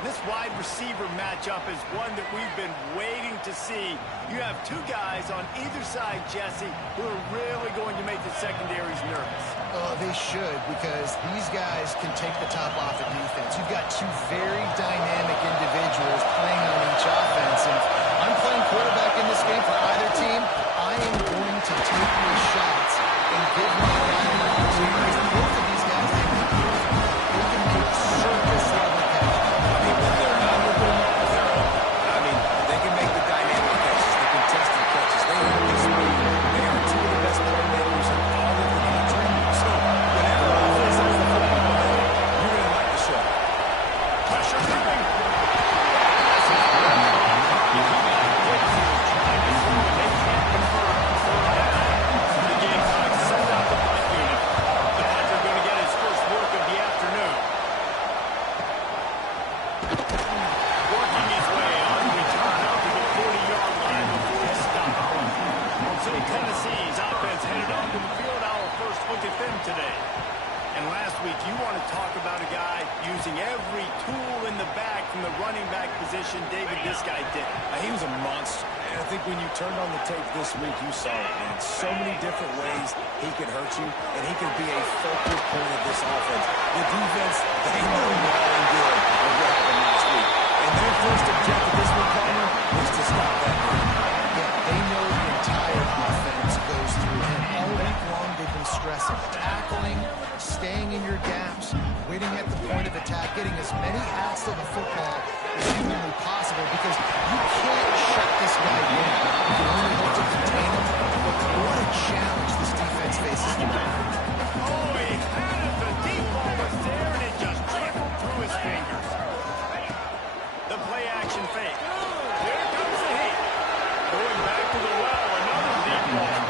This wide receiver matchup is one that we've been waiting to see. You have two guys on either side, Jesse, who are really going to make the secondaries nervous. Oh, they should, because these guys can take the top off the defense. You've got two very dynamic individuals playing on each offense. And I'm playing quarterback in this game for either team. I am going to take my shots and give my guy an opportunity. Both of these guys, they can make surface level catches. When they're not open, they're open. I mean, they can make the dynamic catches, the contested catches. They have the speed. They are two of the best playmakers in all of the country. So whenever offense has the football, you're going to like the show. Pressure coming. The Gamecocks send out the punt unit. The punter going to get his first work of the afternoon. Working his way on the return out to the 40-yard line before he stopped. So Tennessee's offense headed onto the field. Our first look at them today. And last week, you want to talk about a guy using every tool in the bag from the running back position. David, this guy did. He was a monster. And I think when you turned on the tape this week, you saw it, man. So many different ways he could hurt you, and he could be a focal point of this offense. The defense, they know well and good of what happened last week. And their first objective this week, Palmer, is to stop that run. Yeah, they know the entire offense goes through him. All week long, they've been stressing. Tackling, staying in your gaps, waiting at the point of attack, getting as many hats to the football as humanly possible, because you can't shut this guy down. You can only hope to contain him. But what a challenge this defense faces tonight. Oh, he had it. The deep ball was there, and it just dribbled through his fingers. The play action fake. Here comes the heat. Going back to the well, another deep ball.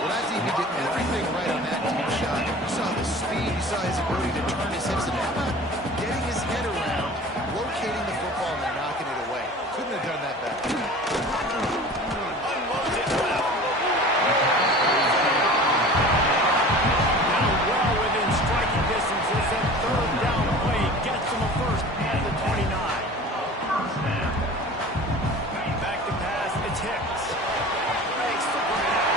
Well, that's even getting everything right on that deep shot. You saw the speed, you saw his ability to turn his hips, and how about getting his head around, locating the football, and then knocking it away. Couldn't have done that better. Unloads it well. Now well within striking distance. It's that third down play. Gets him a first at the 29. Back to pass. It's Hicks. Makes the grab.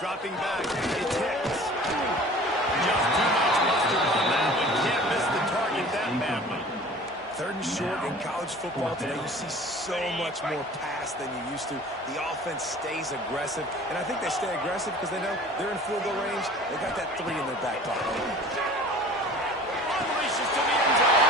dropping back. It's hits. Just too much mustard on that one. Can't miss the target that badly. 3rd and short in college football today, you see so much more pass than you used to. The offense stays aggressive, and I think they stay aggressive because they know they're in field goal range. They got that 3 in their back pocket. Unleashes to the end zone.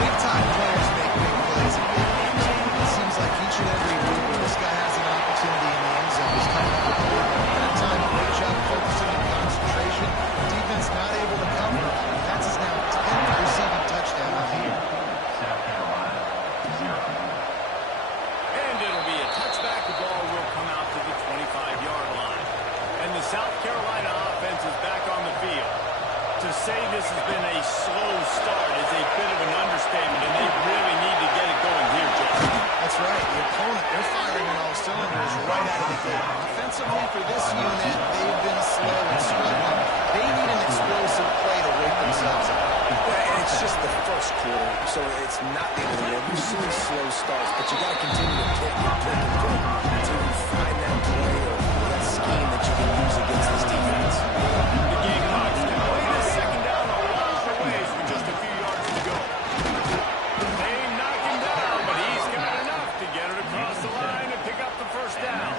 Big-time players make big plays in big games. It seems like each and every week when this guy has an opportunity in the end zone, he's coming up with a big one. That time, great job focusing on concentration. Defense not able to cover. That's his now 10th receiving touchdown on the year. And it'll be a touchback. The ball will come out to the 25-yard line. And the South Carolina offense is back on the field. To say this has been a slow start is a bit of an understatement, and they really need to get it going here, Justin. That's right. The opponent, they're firing on all cylinders right out of the gate. Offensively for this unit, they've been slow and struggling. They need an explosive play to wake themselves up. Yeah, and it's just the first quarter, so it's not the end of the world. You've seen slow starts, but you got to continue to pick until you find that play or that scheme that you can use against this defense. The Gamecocks can play this second down a lot of ways with just a few yards to go. They knock him down, but he's got enough to get it across the line and pick up the first down.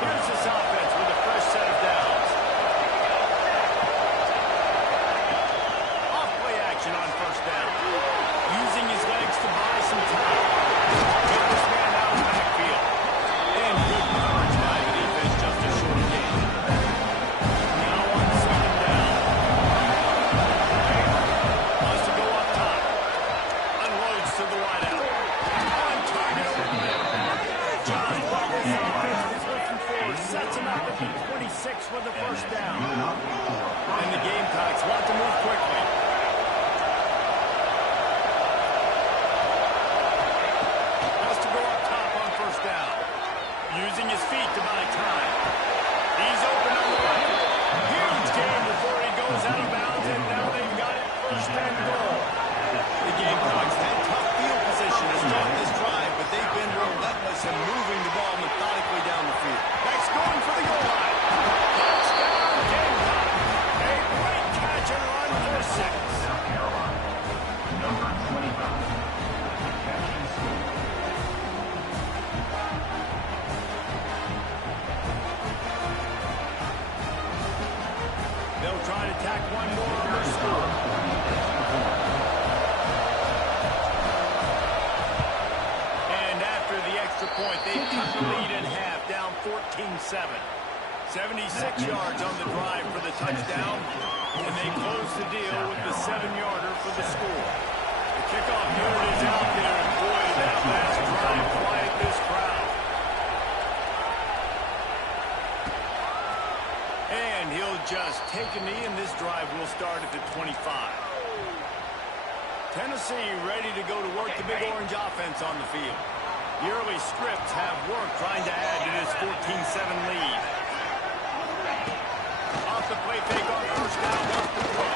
Here's this offense with a fresh set of downs. Off-play action on first down. Using his legs to buy some time. Get this man out of the backfield. And good coverage by the defense, just a short gain. Now on second down. Wants to go up top. Unloads to the wideout. On target over the middle. Just what this offense was looking for. Sets him up at the 26 with the first down. And the Gamecocks want to move quickly. Wants to go up top on first down. Using his feet to buy time. He's open on the right. Huge gain before he goes out of bounds, and now they've got it first and goal. The Gamecocks had tough field position to start this drive, but they've been relentless in moving the ball methodically down the field. Next, going for the goal line. Touchdown, Gamecocks. A great catch and run for 6. They'll try to tack one more on their score. And after the extra point, they've cut the lead in half, down 14-7. 76 yards on the drive for the touchdown, and they close the deal with the 7-yarder for the score. The kickoff unit is out there, and boy, did that last drive quiet this crowd. And he'll just take a knee, and this drive will start at the 25. Tennessee ready to go to work the Big Orange offense on the field. The early scripts have worked trying to add to this 14-7 lead. Off the play fake on first down, wants to throw.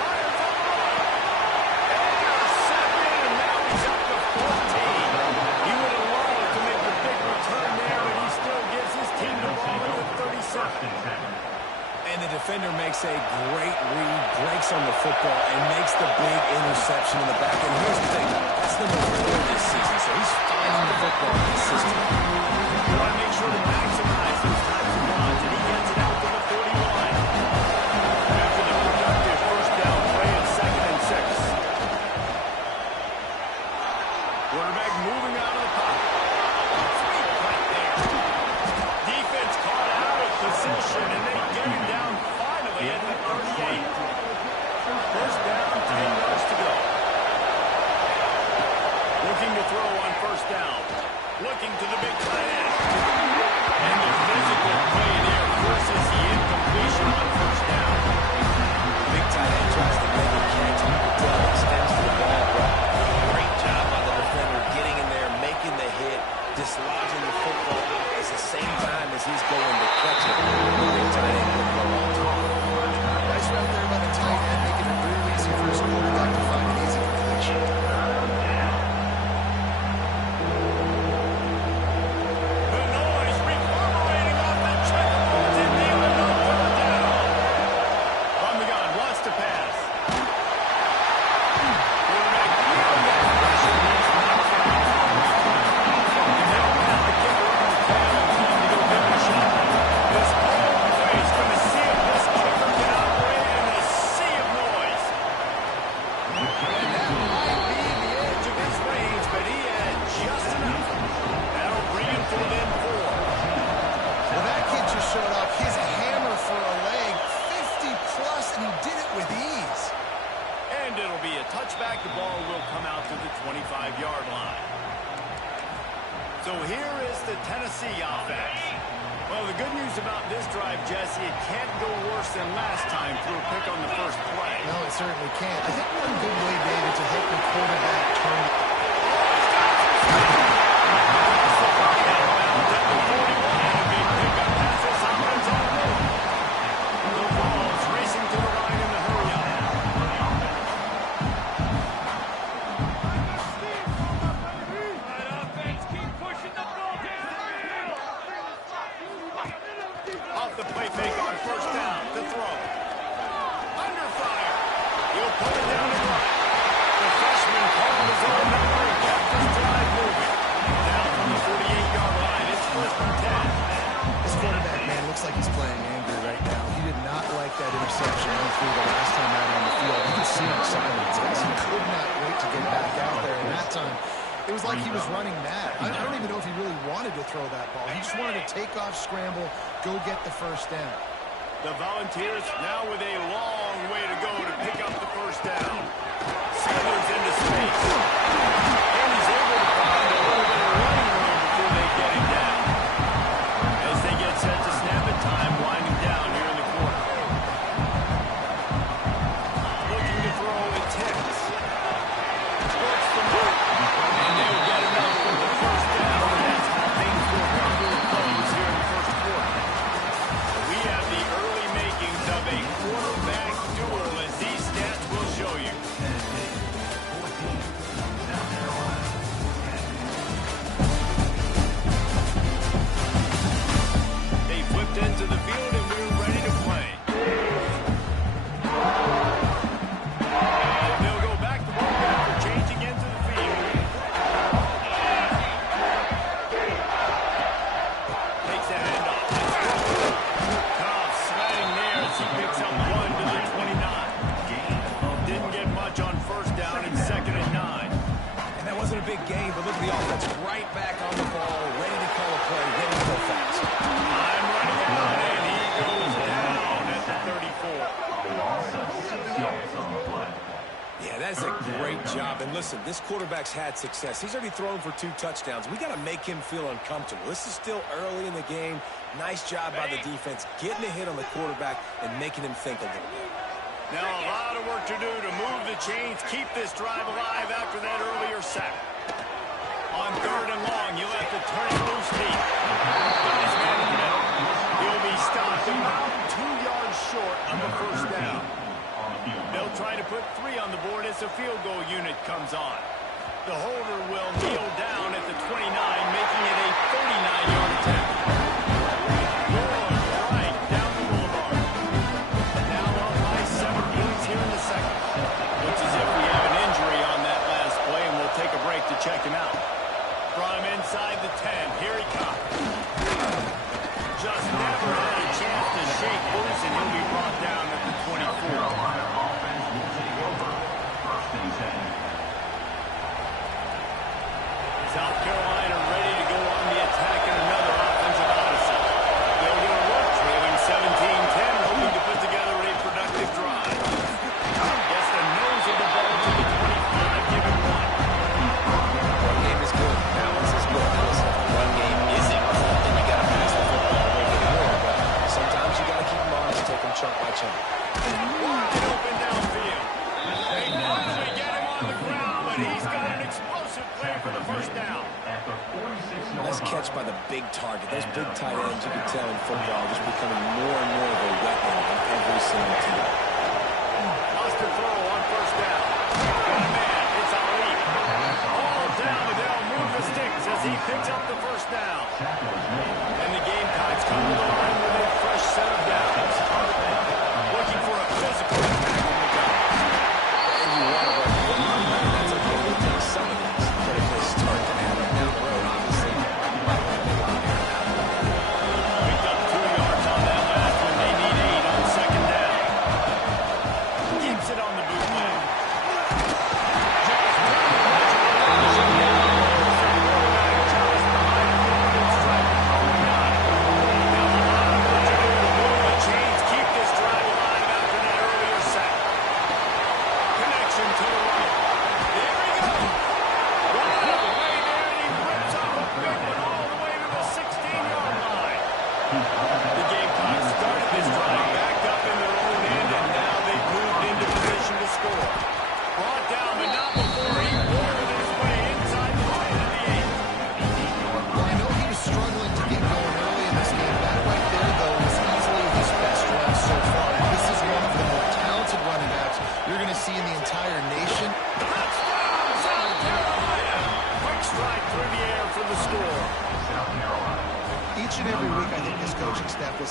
Fires on the right. Intercepted, and now he's up to 14. He would have loved to make the big return there, but he still gives his team the ball at the 37. And the defender makes a great read, breaks on the football, and makes the big interception in the back. And here's the thing, that's number 4 this season, so he's finding the football consistently. You want to make sure to maximize those types of runs, and he gets it out to the 41. After the productive first down play at 2nd and 6. Quarterback moving out of the pocket. Sweet right there. Defense caught out of position, and they get him down finally at the 38. First down, 10 yards to go. Looking to throw on first down. Looking to the big tight end. So here is the Tennessee offense. Well, the good news about this drive, Jesse, it can't go worse than last time through a pick on the first play. No, it certainly can't. I think one good way, David, to help the quarterback turn. Off the play fake on first down. The throw. Under fire. He'll pull it down the right. The freshman called his own number and kept his drive moving. Down from the 48-yard line. It's first and 10. This quarterback, man, looks like he's playing angry right now. He did not like that interception he threw the last time out on the field. You could see him silence as he could not wait to get back out there. And that time, it was like he was running mad. I don't even know if he really wanted to throw that ball. He just wanted to take off, scramble, go get the first down. The Volunteers now with a long way to go to pick up the first down. Smithers into space. And he's able to find a little bit of running room before they get him down. As they get set to snap it, time winding down here in the quarter. Looking to throw at Tenn. Works the mark. And they'll get enough for the first down. That's how things will come to a close here in the first quarter. We have the early makings of a quarterback duel, as these stats will show you. They flipped into the field and we're ready to play. So they'll go back to one after changing into the field. Takes that end off. Cobb sweating there as he picks up one to the 29. Didn't get much on first down and second and 9. And that wasn't a big game, but look at the offense. Right back on the ball, ready to call a play, ready to go fast. I'm running out, and he goes down at the 34. Yeah, that's a great job. And listen, this quarterback's had success. He's already thrown for 2 touchdowns. We got to make him feel uncomfortable. This is still early in the game. Nice job by the defense, getting a hit on the quarterback and making him think a little bit. Now a lot of work to do to move the chains, keep this drive alive after that earlier sack. On third and long, you'll have to turn it loose deep. Nice man in the middle. He'll be stopped about 2 yards short of the first down. They'll try to put 3 on the board as the field goal unit comes on. The holder will kneel down at the 29, making it a 39-yard attempt. Good right down the boulevard. Now up by 7 points here in the second. Looks as if we have an injury on that last play, and we'll take a break to check him out. Brought him inside the 10. Here he comes. Just never had a chance to shake loose, and he'll be brought down at the 24. South Carolina ready to go on the attack in another offensive odyssey. They'll do a work, trailing 17-10, hoping to put together a productive drive. Gets the nose of the ball to the 25, give it 1. Run game is good. Balance is good. Listen, if the run game isn't good, then you got to pass the football a little bit more. But sometimes you got to keep them honest, take them chunk by chunk. Wide open downfield. They finally get him on the ground, but he's got an explosive play for the first down. Nice catch by the big target. Those big tight ends, you can tell in football, just becoming more and more of a weapon on every single team. Lost the throw on first down. Got a man. It's Ali. All down, but they'll move the sticks as he picks up the first down. And the Gamecocks come to the line with a fresh set of downs. Looking for a physical attack on the gun. And you want to run the football. That's okay. We'll take some of these. But if they start to add up down the road, obviously, you might want to go out here now. Picked up 2 yards on that last one. They need 8 on second down.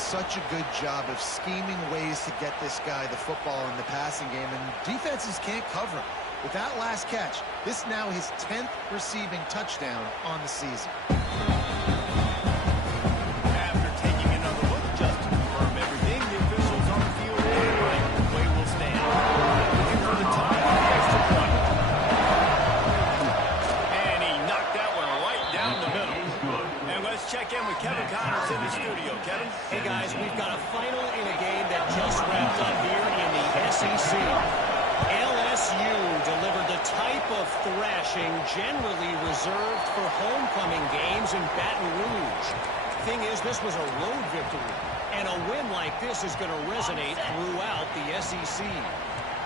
such a good job of scheming ways to get this guy the football in the passing game, and defenses can't cover him. With that last catch, this is now his 10th receiving touchdown on the season. After taking another look just to confirm everything, the officials on the field are right. The play will stand. Looking for the tie on the extra point. And he knocked that one right down the middle. And let's check in with Kevin Connors in the studio. Kevin? Hey, guys, we've got a final in a game that just wrapped up here in the SEC. LSU delivered the type of thrashing generally reserved for homecoming games in Baton Rouge. Thing is, this was a road victory, and a win like this is going to resonate throughout the SEC.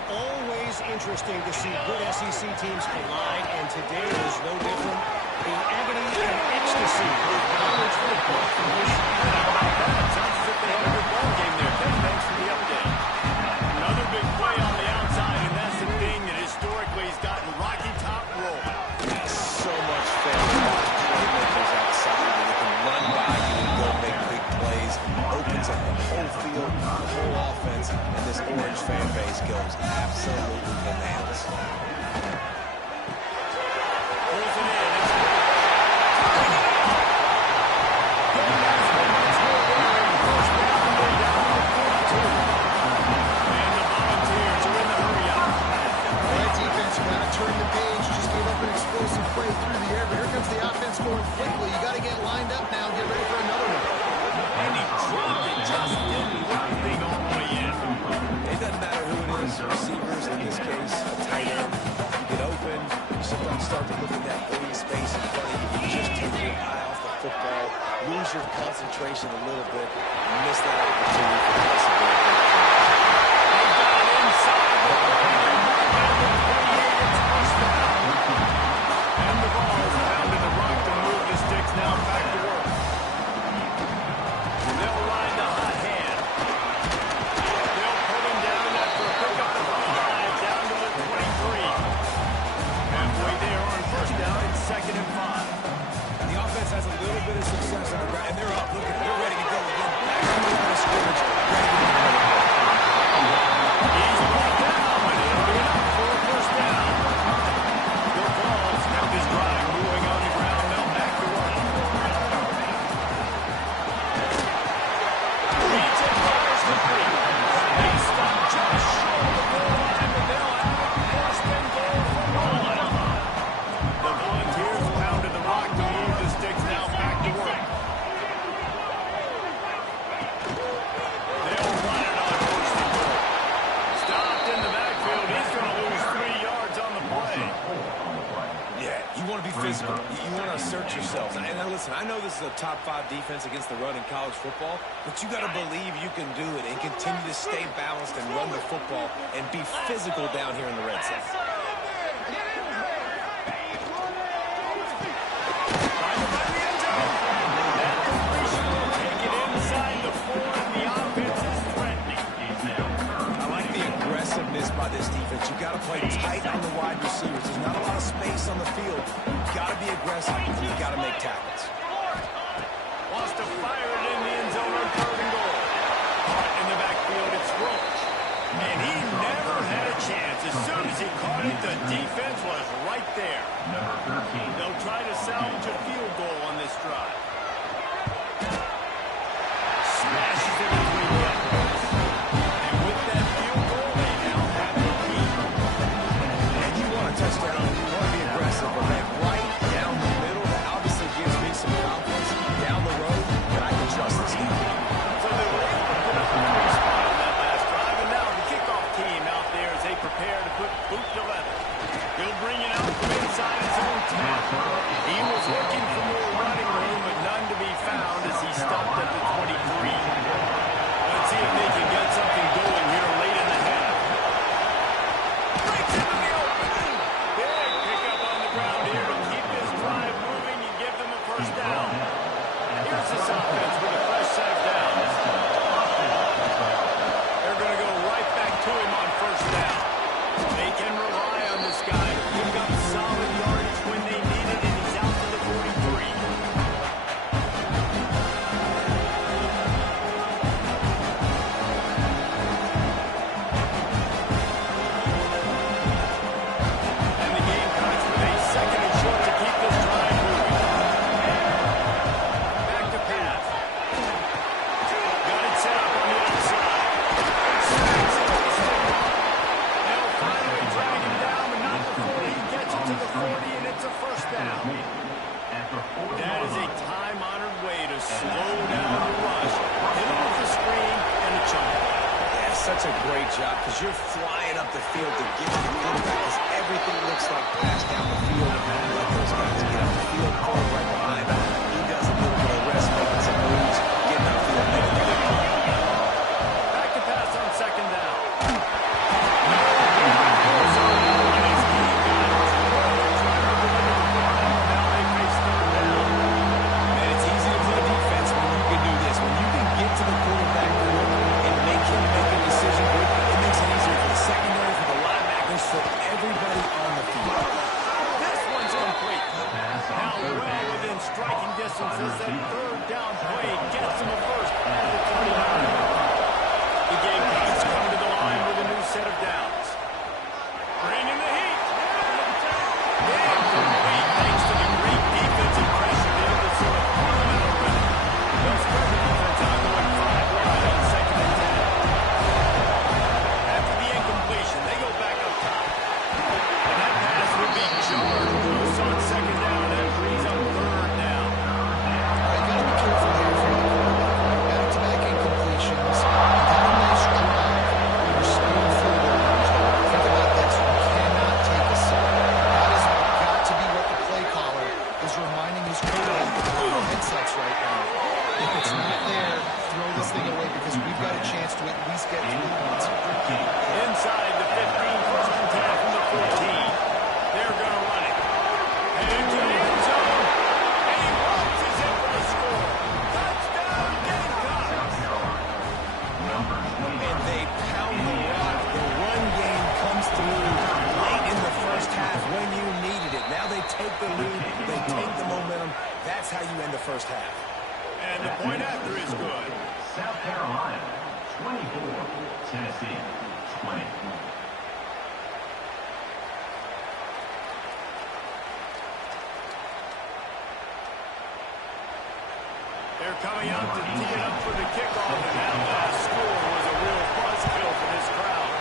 Always interesting to see good SEC teams collide, and today is no different. The agony and ecstasy of college football from this Sounds as if they had a good ball game there. Kevin, thanks for the update. Another big play on the outside, and that's the thing that historically has gotten Rocky Top rolling. So much fun playmakers outside that they can run by you and go make big plays. Opens up the whole field, the whole offense, and this Orange fan base goes absolutely bananas. Pulls it in. Turn the page, just gave up an explosive play through the air, but here comes the offense going quickly. You got to get lined up now and get ready for another one. And he dropped it, just didn't look big all the way in. It doesn't matter who it is, receivers, in this case, a tight end. You get open, you sometimes start to look at that green space in front of you. You just take your eye off the football, lose your concentration a little bit, and miss that opportunity for possibility. They got it inside the 28. It's first down. And the ball is pounding the rock to move the sticks now back to work. They'll ride the hot hand. They'll put him down after a pickup of 5 down to the 23. Halfway there on first down, it's 2nd and 5. The offense has a little bit of success on the ground, and they're up. Look at it. They're ready to go again. Back to the line of scrimmage. Ready to go. He's brought down, but it'll be enough for a first down. Bill Pauls kept his drive moving on the ground, now back to work. Reads it, fires the 3. They stop just short of the goal line, but they'll have it first and goal for Nolan. The Volunteers pounded the rock to move the sticks, now back to work. They'll run it on first and goal. Stopped in the backfield. He's going to lose 3 yards on the play. Yeah, you want to be physical. You want to assert yourselves. And now listen, I know this is a top 5 defense against the run in college football, but you got to believe you can do it and continue to stay balanced and run the football and be physical down here in the red zone. By this defense, you got to play tight on the wide receivers. There's not a lot of space on the field. You got to be aggressive. You got to make tackles. Wants to fire it in the end zone on 3rd and goal. Caught in the backfield, it's Roach. And he never had a chance. As soon as he caught it, the defense was right there. They'll try to salvage a field goal on this drive. Smashes it between the efforts. And with that field goal, they now have the lead. And you want a touchdown, you want to be aggressive, but man, right down the middle, that obviously gives me some confidence down the road that I can trust this guy. So they were able to put up a great spot on that last drive, and now the kickoff team out there as they prepare to put boot to leather. He'll bring it out from inside his own 10. He was looking for such a great job because you're flying up the field to get to the quarterback because everything looks like pass down the field. And let those guys get on the field, forward right behind him. He does a little bit of rest, making some moves, getting on the field, making the good play. Back to pass on second down. And it's easy to play defense when you can do this. When you can get to the quarterback quick and make him make a decision quick, it makes it easier for the secondary, for the linebackers, for everybody on the field. This one's complete. Now well within striking distance as that third down play gets him a first at the 29. The Gamecocks come to the line with a new set of downs. Bringing the heat. Incomplete thanks to the great defensive pressure there to sort of pull him out of rhythm. They'll spread the defense out going 5 wide on second and 10. After the incompletion, they go back up top. And that pass would be jarred loose on second down. That brings up third down. All right, got to be careful here for the quarterback. Back-to-back incompletions. You've had a nice drive. You're spoon-fed orders. Think about this. You cannot take a sack. That has got to be what the play caller is reminding his quarterback of the headsets right now. If it's not there, throw this thing away because we've got a chance to at least get 3 points. Inside the 15, first and 10 from the 14. They're going to run it. And into the end zone. And he launches it for the score. Touchdown, Gamecocks. And they pound the rock. The run game comes through late in the first half when you needed it. Now they take the lead. They take the momentum. That's how you end the first half. And the point after is good. South Carolina, 24. Tennessee, 20. They're coming out to tee it up for the kickoff, and that last score was a real buzzkill for this crowd.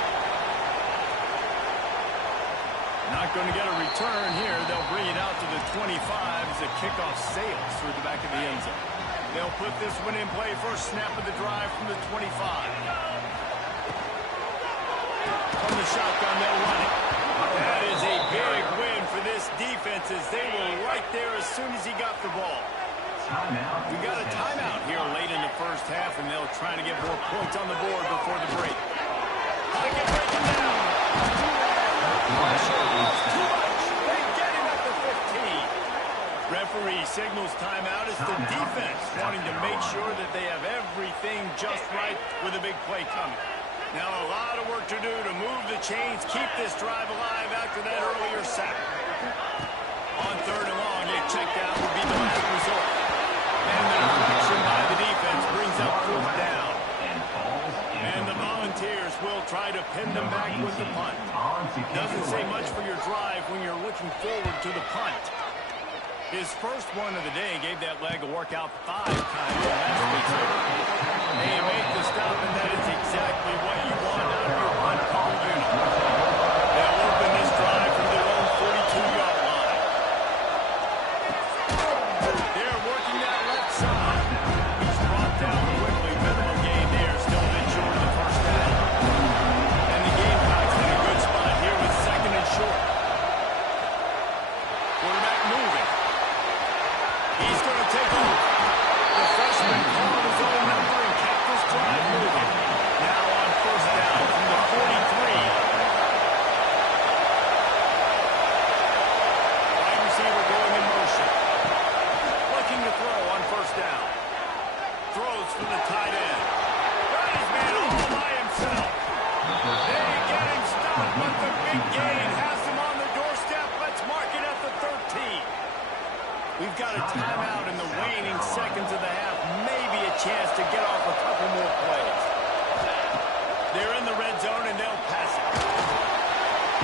Not going to get a return here. They'll bring it out to the 25 as the kickoff sails through the back of the end zone. They'll put this one in play first snap of the drive from the 25. From the shotgun, they'll run it. That is a big win for this defense as they were right there as soon as he got the ball. We got a timeout here late in the first half, and they'll try to get more points on the board before the break. How to get breaking down. Too much. They get him at the 15. Referee signals timeout as the defense wanting to make sure that they have everything just right with a big play coming. Now a lot of work to do to move the chains, keep this drive alive after that earlier sack. On third and long, a check down would be the last resort. And the deflection by the defense brings up fourth down. And the Volunteers will try to pin them back with the punt. Doesn't say much for your drive when you're looking forward to the punt. His first one of the day gave that leg a workout 5 times last week. They make the stop, and that is exactly what you want out of your punt call unit. They'll open this drive from their own 42-yard line. They're working that left side. He's brought down quickly. Minimal gain there, still a bit short of the first down. And the Gamecocks in a good spot here with second and short. Quarterback moving. He's going to take off. The freshman called his own number and kept this drive moving. Now on first down from the 43. Wide receiver going in motion. Looking to throw on first down. Throws for the tight end. Got his man all by himself. They get him stopped, but the big gain has him on the doorstep. Let's mark it at the 13. We've got a timeout in the waning seconds of the half. Maybe a chance to get off a couple more plays. They're in the red zone, and they'll pass it.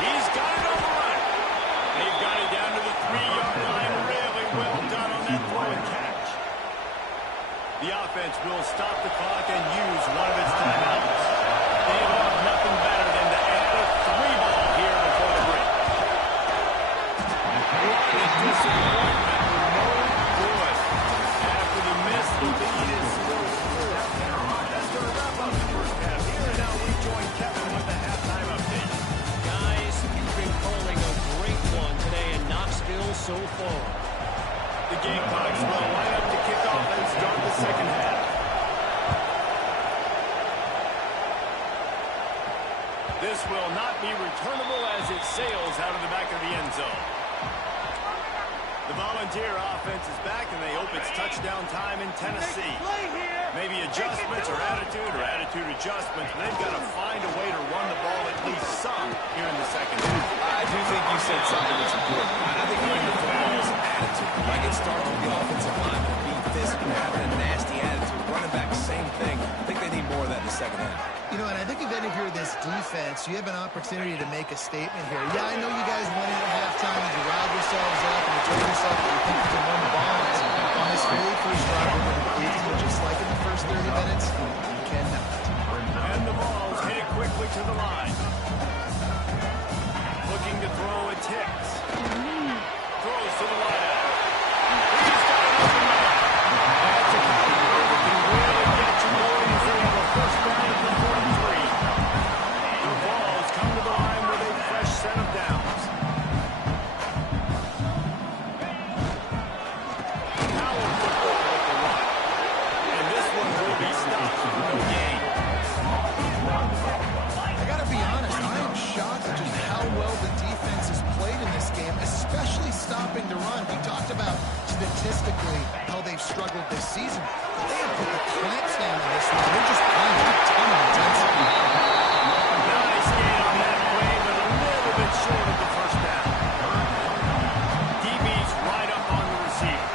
He's got it overrun. They've got it down to the 3-yard line. Really well done on that throw and catch. The offense will stop the clock and use one of its timeouts. They want nothing better than to add a 3-ball here before the break. What a disappointment. After the miss, the lead is still full. That's going to wrap up the first half. Here and now we join This will not be returnable as it sails out of the back of the end zone. The Volunteer offense is back, and they hope it's touchdown time in Tennessee. Maybe adjustments or attitude adjustments, but they've got to find a way to run the ball at least some here in the second half. I do think you said something that's important. I think running the football is an attitude. Like it starts with the offensive line to be physical, having a nasty attitude. Running back, same thing. I think they need more of that in the second half. You know, and I think if you're this defense, you have an opportunity to make a statement here. Yeah, I know you guys went in at halftime and you riled yourselves up and you told yourself that you think you can run the ball. On this very first drive, we're going to prove to you, just like in the first 30 minutes, you cannot. And the ball's hit quickly to the line. Looking to throw a Hicks. Throws to the line. He's got an open man. That's a caliber that can really get you going as they have a first down at the 43. The balls come to the line with a fresh set of downs. Power football with the run. And this one will be stopped. No gain. I got to be honest, I am shocked at just how well the defense has played in this game, especially stopping the run. We talked about statistically how they've struggled this season, but they have put the clamps down on this one. They're just playing with a ton of intensity. Nice gain on that play, but a little bit short of the first down. DB's right up on the receiver.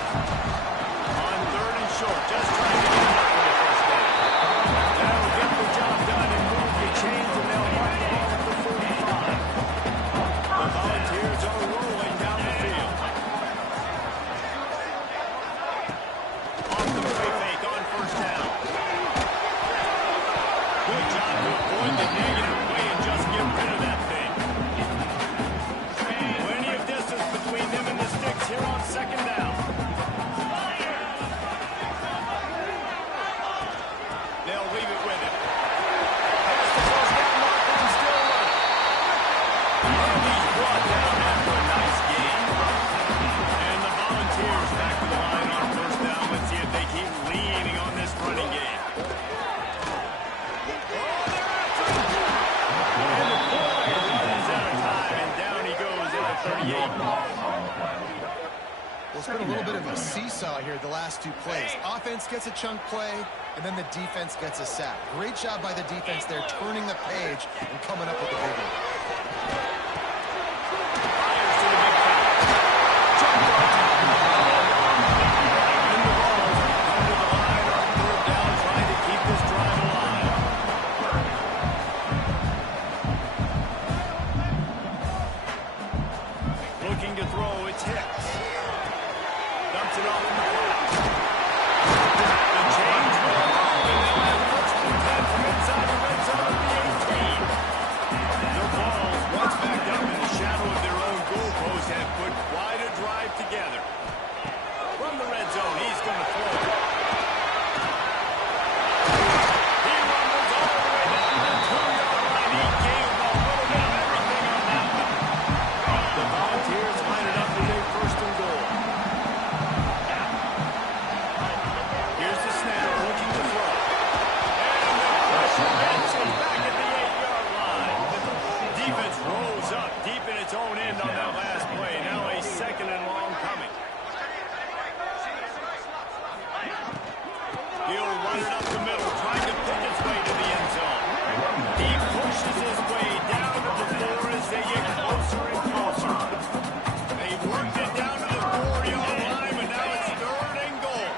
On third and short, just trying to get up for the first down. That'll get the job done and move the chains, and they'll mark the ball at the 45. The Volunteers are rolling down the field. Off the play fake on first down. Good job to avoid the negative play and just get rid of that thing. Plenty of distance between them and the sticks here on second down. They'll leave it with him. Pass the first down marker and still running. And he's brought down after a nice gain. And the Volunteers back to the line on first down. Let's see if they keep leaning on this running game. And the quarterback runs out of time, and down he goes at the 38. Well, it's been a little bit of a seesaw here the last two plays. Offense gets a chunk play, and then the defense gets a sack. Great job by the defense there, turning the page and coming up with the big one. Fires to the big foul. Jumped on top of the ball. And the balls come to the line on third down, trying to keep this drive alive. Looking to throw, it's Hicks. Dumps it off in the pass. The change will go, and they'll have first and 10 from inside the red zone at the 18. The balls, once backed up in the shadow of their own goalpost, have put quite a drive together. From the red zone, he's going to throw it. He rumbles all the way down to the 2-yard line. He gained a little bit of everything on that one. The Volunteers line it up with a first and goal. Here's the snap, looking to throw. And the pressure gets him back at the 8-yard line. Defense rolls up deep in its own end on that last play. Now a second and long coming. He'll run it up the middle, trying to pick its way to the end zone. He pushes his way down to the floor as they get closer and closer. They worked it down to the 4-yard line, but now it's third and goal.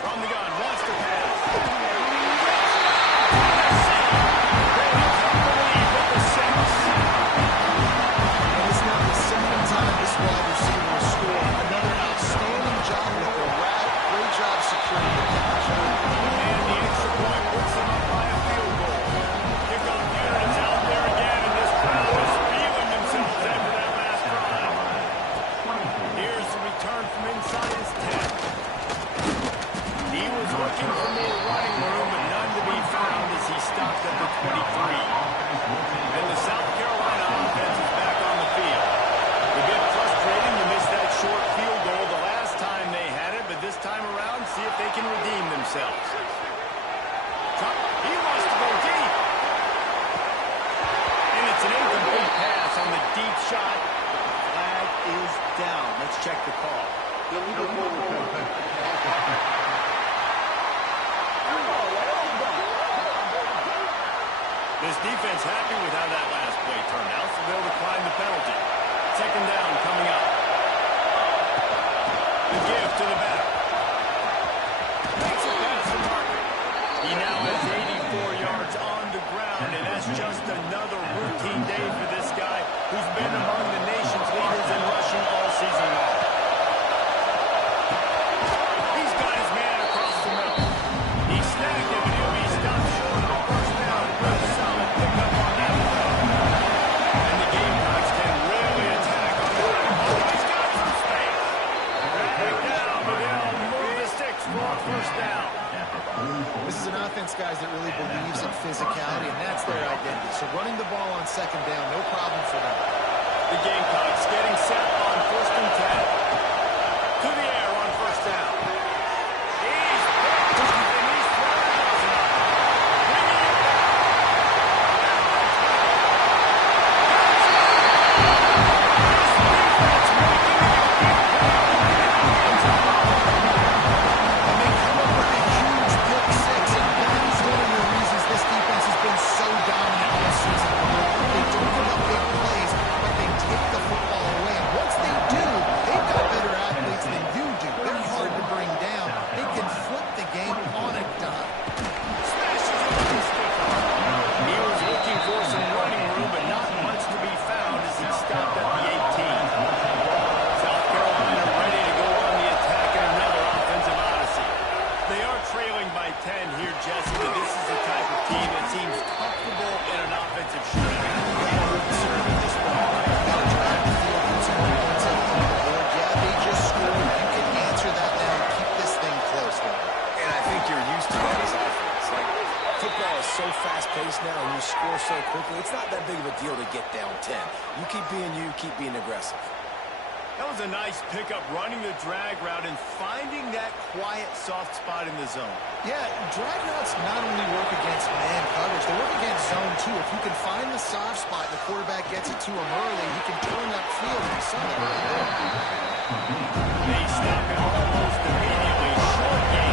From the gun, wants to pass. They become the lead with the 6. And it's now the second time this wide receiver has scored. Another outstanding job with the route. Great job securing the catch. And the extra point puts them up by a field goal. shot. Flag is down. Let's check the call. This defense happy with how that last play turned out, so they'll decline the penalty. Second down coming up. The give to the back. Makes it past the marker. He now has 84 yards on the ground, and that's just another routine day for this guy who's been among the nation's leaders in rushing all season long. He's got his man across the middle. He snagged him, and he'll be stopped short of the first down. Real solid pickup on that play. And the Gamecocks can really attack on the line. Oh, he's got some space. Back down, but they'll move the sticks for a first down. This is an offense, guys, that really believes in physicality, and that's their identity. So running the ball on second down, no problem for them. The Gamecocks getting set on 1st and 10. To the air on first down. He's picked, and he's thrown out. Bringing it back. And they come up with a huge pick six, and that is one of the reasons this defense has been so dominant all season. They don't give up big plays, but they take the football away. And once they do, they've got better athletes than you do. They're hard to bring down. They can flip the game on a dime. Smashes it with his stick. He was looking for some running room, but not much to be found as he stopped at the 18. South Carolina ready to go on the attack in another offensive odyssey. They are trailing by 10 here, Jesse, but this is the type of team that seems comfortable in an offensive shootout. Serving this ball, got to drive the field, put some points up on the board. Yeah, they just scored. You can answer that now and keep this thing close now. And I think you're used to that as offense. Like, football is so fast-paced now, and you score so quickly, it's not that big of a deal to get down 10. You keep being aggressive. That was a nice pickup, running the drag route and finding that quiet, soft spot in the zone. Yeah, drag routes not only work against man coverage, they work against zone too. If you can find the soft spot and the quarterback gets it to him early, he can turn that field and some of it. They stop him almost immediately. Short game.